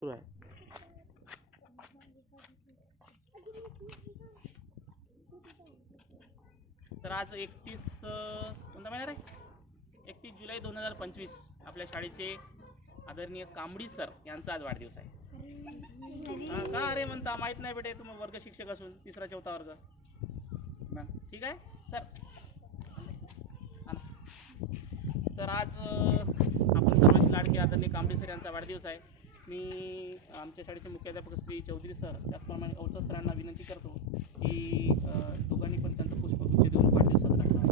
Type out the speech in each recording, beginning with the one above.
सुरू आहे. तर आज 31 कोणता महिना रे 31 जुलै 2025 आपल्या शाळेचे आदरणीय कांबडी सर यांचा आज वाढदिवस आहे. का अरे म्हणता माहीत नाही बेटे, तुम्ही वर्ग शिक्षक असून 3रा-4था वर्ग. ठीक आहे सर. तर आज आपण सर्वांचे लाडके आदरणीय कांबडी सर यांचा वाढदिवस आहे. मी आमच्या शाळेचे मुख्याध्यापक श्री चौधरी सर त्याचप्रमाणे अवचर सरांना विनंती करतो की दोघांनी पण त्यांचं पुष्पगुच्छ देऊन वाढदिवस साजरा करावा.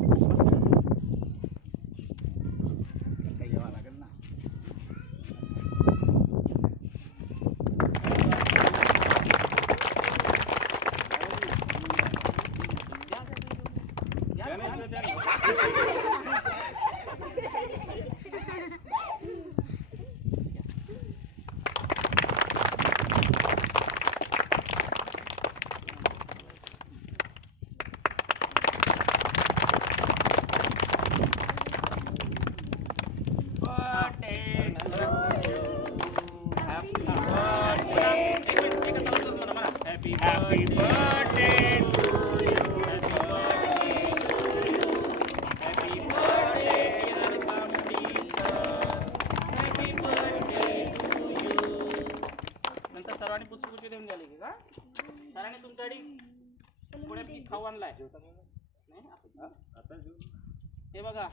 Happy birthday to you. Happy birthday dear Kamdi sir. Happy birthday to you. नंतर सर्वांनी पुष्पगुच्छ देऊन द्याले की का? सरांनी तुमच्यासाठी पुढे खाऊ आणलाय. नाही आता हे बघा.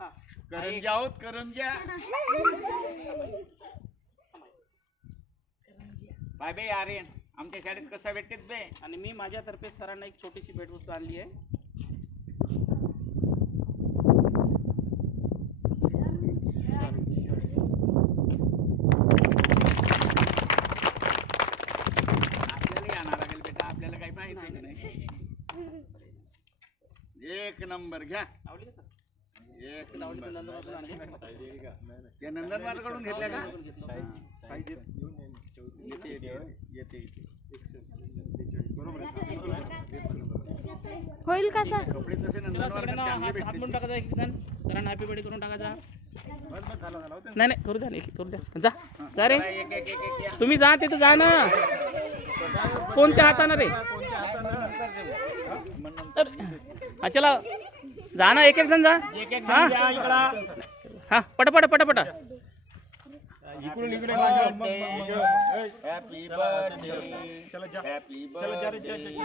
हां करंज्या आहोत करंज्या. बाय बे आर्यन आमच्या शाळेत कसा भेटतेत बे. आणि मी माझ्यातर्फे सरांना एक छोटीशी भेटवस्तू आणली आहे. आपल्यालाही आणावं लागेल बेटा, आपल्याला काही माहिती नाही. एक नंबर घ्या. आवडली का सर? एक नंबर. नंदनवारकडून आणली का? नंदनवारकडून घेतल्या का? होईल का सर? कपडे तसे नंदनवारकडे हात म्हणून टाकायचा एक जण सरांना हॅपी बर्थडे करून टाकायचा. नाही नाही करू द्या करू द्या. जा जा रे तुम्ही जा तिथं जा ना. कोणत्या हातानं रे? चला जा ना एक एक जण जा. हा पटापट पटापट.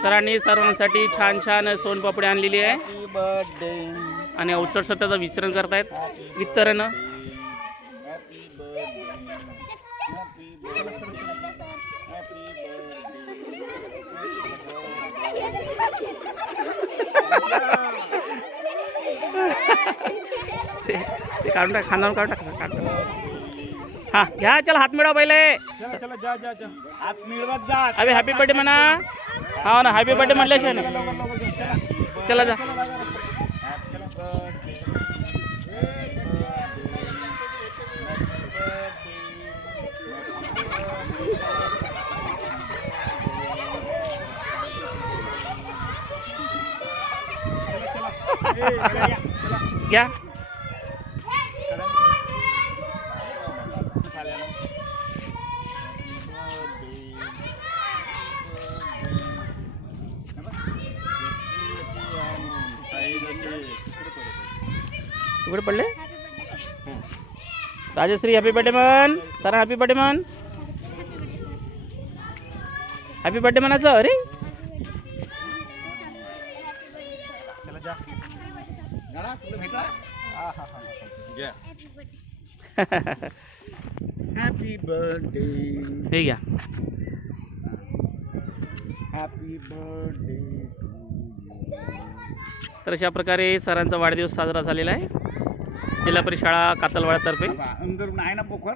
सरांनी सर्वांसाठी छान छान सोनपापडी आणलेली आहे आणि अवचट सर त्याचं वितरण करतायत. वितरण ते काढून टाक खांद्यावर काढून टाक. हा घ्या चला हात मिळवा पहिले. चला जा जा जा हात मिळवत जा. अबे हॅपी बर्थडे म्हणा. हा ना हॅपी बर्थडे म्हणल्याशिवाय ना. चला जा. घ्या. तुकडे पडले. राजश्री हॅपी बर्थडे मन. सर हॅपी बर्थडे मन. हॅपी बर्थडे म्हणायचं. अरे हॅपी बर्थडे. हे घ्या. Happy birthday. तर अशा प्रकारे सरांचा वाढदिवस साजरा झालेला आहे जिल्हा परिषद शाळा कातलवाड्यातर्फे. अंदरून आहे ना पोखर.